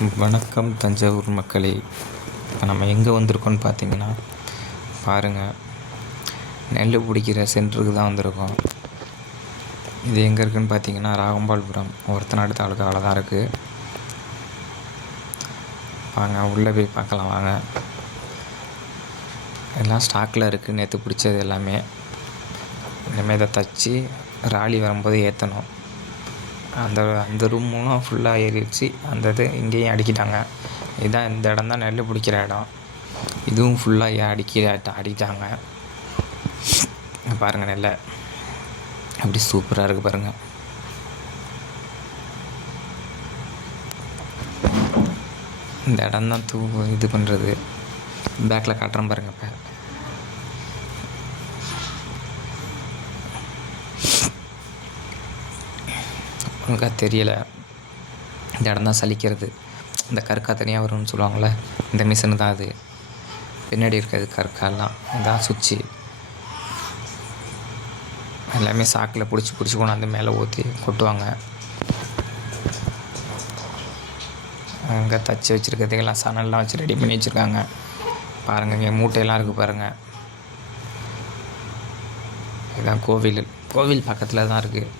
வணக்கம் தஞ்சாவூர் மக்களே. இப்போ நம்ம எங்கே வந்திருக்கோம்னு பார்த்தீங்கன்னா, பாருங்கள், நெல் பிடிக்கிற சென்டருக்கு தான் வந்திருக்கோம். இது எங்கே இருக்குதுன்னு பார்த்தீங்கன்னா, ராகம்பாள்புரம் ஒரத்தநாடு தாலுக்காவில் தான் இருக்குது. வாங்க உள்ளே போய் பார்க்கலாம். வாங்க, எல்லாம் ஸ்டாக்கில் இருக்குது. நேற்று பிடிச்சது எல்லாமே. இனிமேல் இதை தச்சு ராலி வரும்போது ஏற்றணும். அந்த ரூமும் ஃபுல்லாக ஏறிடுச்சு. அந்த இது இங்கேயும் அடிக்கிட்டாங்க. இதுதான் இந்த இடம் தான் நெல் பிடிக்கிற இடம். இதுவும் ஃபுல்லாக அடிக்கிட்டாங்க. பாருங்கள், நெல்லை அப்படி சூப்பராக இருக்குது பாருங்கள். இந்த இடம் தான் இது பண்ணுறது. பேக்கில் காட்டுறேன் பாருங்கள். இப்போ உனக்கா தெரியலை, இந்த இடம் தான் சலிக்கிறது. இந்த கற்கா தனியாக வரும்னு சொல்லுவாங்கள்ல, இந்த மிஷினு தான் அது. பின்னாடி இருக்கிறது கற்காலாம், இதான் சுவிட்சு. எல்லாமே சாக்கில் பிடிச்சி கொண்டாந்து மேலே ஊற்றி கொட்டுவாங்க. அங்கே தச்சு வச்சுருக்கிறதுக்கெல்லாம் சணல்லாம் வச்சு ரெடி பண்ணி வச்சுருக்காங்க. பாருங்கள், இங்கே மூட்டையெல்லாம் இருக்குது பாருங்கள். இதுதான் கோவில் பக்கத்தில் தான் இருக்குது.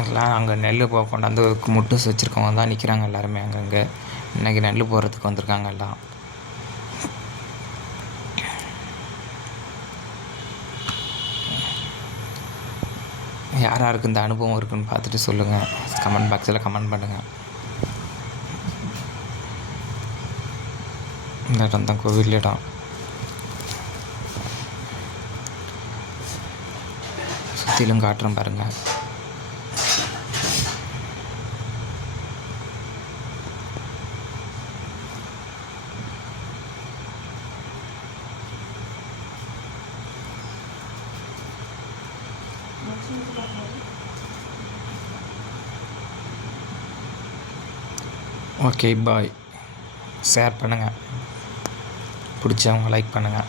எல்லாம் அங்கே நெல் கொண்டாந்து முட்டு வச்சுருக்கவங்க தான் நிற்கிறாங்க எல்லாருமே அங்கங்கே. இன்றைக்கி நெல் போடுறதுக்கு வந்திருக்காங்க எல்லாம். யார் யாருக்கு இந்த அனுபவம் இருக்குதுன்னு பார்த்துட்டு சொல்லுங்கள். கமெண்ட் பாக்ஸில் கமெண்ட் பண்ணுங்கள். இந்த இடம் தான் கோவில் இடம். சுற்றிலும் காட்டுறோம் பாருங்கள். ஓகே, பாய். ஷேர் பண்ணுங்கள், பிடிச்சவங்க லைக் பண்ணுங்கள்.